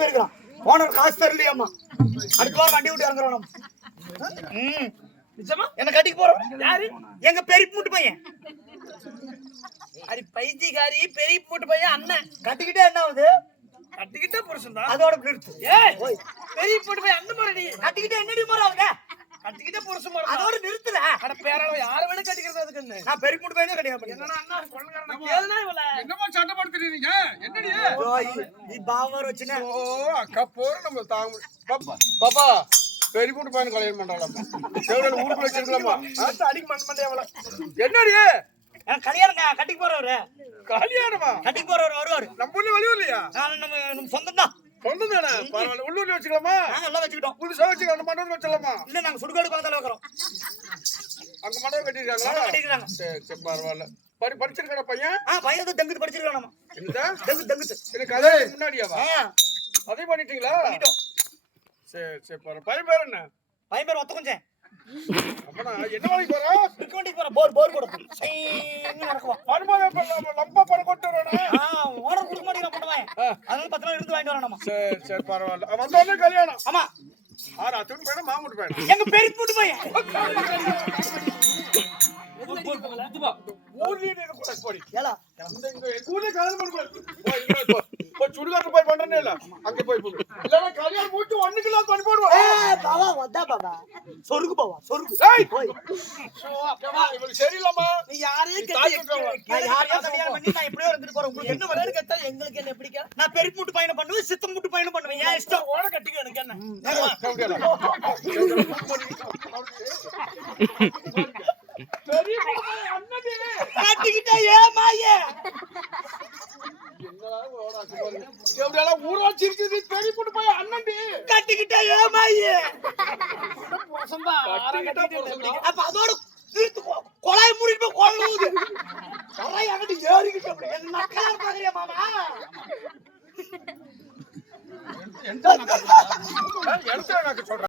போயிருக்கான் ஓனர் காசு தரலையாமா அடுத்த வாரம் வண்டி விட்டு இறங்குறோம். நிச்சயமா என்ன கட்டிக்கு போறோம். யாரு? எங்க பெரிய மூட்டு பையன். அடி பைத்தியக்காரி பெரிய மூட்டு பையன் அண்ணன் கட்டிக்கிட்டே என்ன ஆகுது? கட்டிக்கிட்டே புருஷன் தான் அதோட நிறுத்து. ஏய் பெரிய மூட்டு பையன் அந்த மாதிரி கட்டிக்கிட்டே என்னடி முறை ஆகுது? கட்டிக்கிட்டே புருஷன் முறை அதோட நிறுத்துற. அட பேரால யாரை வேணா கட்டிக்கிறது அதுக்கு நான் பெரிய மூட்டு பையனே கட்டிக்க. என்னன்னா அண்ணா கொள்ளக்காரன் கேளுனா இவள என்னமா சண்டை போடுறீங்க? என்னடி நீ பாவர் வச்சினே? ஓ அக்கா போற நம்ம தாங்க பாப்பா பாப்பா பெரிய மூட்டு பையன் கல்யாணம் பண்றாளாமா. தேவரல ஊருக்குள்ள வச்சிருக்கலாமா? அடிக்க மண்மண்டே அவள. என்னடி கல்யாணம் கட்டிக்கு போறவரு? கல்யாணமா? கட்டிக்கு போறவர் வருவாரு. நம்ம ஊர்ல வழி இல்லையா? நம்ம சொந்தம் தான். சொந்தம் தானே? பரவாயில்ல. உள்ளூர்ல வச்சுக்கலாமா? எல்லாம் வச்சுக்கிட்டோம். புதுசா வச்சுக்கலாம். அந்த மண்டபம் வச்சிடலாமா? இல்ல நாங்க சுடுகாடு பக்கத்துல வைக்கிறோம். அங்க மண்டபம் கட்டிருக்காங்களா? கட்டிருக்காங்க. சரி பரவாயில்ல. படிச்சிருக்கான பையன்? பையன் தான் தங்குது படிச்சிருக்கானாமா. என்னடா? தங்குது. எனக்கு அதே முன்னாடியாவா? அதே பண்ணிட்டீங்களா? பண்ணிட்டோம். சரி பரவாயில்ல. பையன் பேர் என்ன? பையன் பேர் ஒத்த கொஞ்சம். அப்பனா என்ன வேலைக்கு போற? பிக் வண்டிக்கு போற. போர் கொடுத்து சைங்க நடக்குவா. பரமாவே லம்பா பர கொட்டு வரணும். ஓனர் குடுக்க மாட்டேங்கற பண்ணுவேன். அதனால 10 நாள் இருந்து வாங்கிட்டு வரணுமா. சரி பரவாயில்ல. வந்தோனே கல்யாணம். ஆமா. ஆனா துணி பையன் மாமுட்டு பையன். எங்க பெரிய மூட்டு பையன். ஊர்லயே நீங்க கூட போடி. ஏலா இந்த ஊர்ல கல்யாணம் பண்ணுவாங்க. போய் சுடுகாட்டு போய் பண்றனே இல்ல. அங்க போய் போடு. இல்லனா கல்யாணம் மூட்டு ஒண்ணுக்குலாம் பண்ணி போடுவா. பாவா வந்தா பாவா. சொருக்கு பாவா சொருக்கு. ஏய் போய். சோ அப்பா இவளுக்கு சரியில்லமா. நீ யாரே கேட்ட நான் யாரையா கல்யாணம் பண்ணி நான் இப்படியே இருந்துட்டு போறேன். உங்களுக்கு என்ன வளர கேட்டா எங்களுக்கு என்ன பிடிக்கும்? நான் பெரிய மூட்டு பையன பண்ணுவேன், சித்த மூட்டு பையன பண்ணுவேன். ஏன் இஷ்டம் ஓட கட்டிக்க எனக்கு என்ன? பெரிய அண்ணனே கட்டிக்கிட்டே ஏமாயே. என்னடா ஓடாச்சு பாருங்க. எப்படியால ஊராட்சி இருக்குது பெரிய மூட்டு பையன் அண்ணன்டி கட்டிக்கிட்டே ஏமாயே. போசந்தா கட்டிக்கிட்டே அப்ப அதோட கொளாய் மூடிட்டு போய் கொள்ளுது. கொளாய் அங்கடி ஏறிக்கிட்டு அப்படி என்ன நக்கலா பாக்குறியா மாமா? எந்த நக்கலா? எடுத்து நான் சொல்றேன்.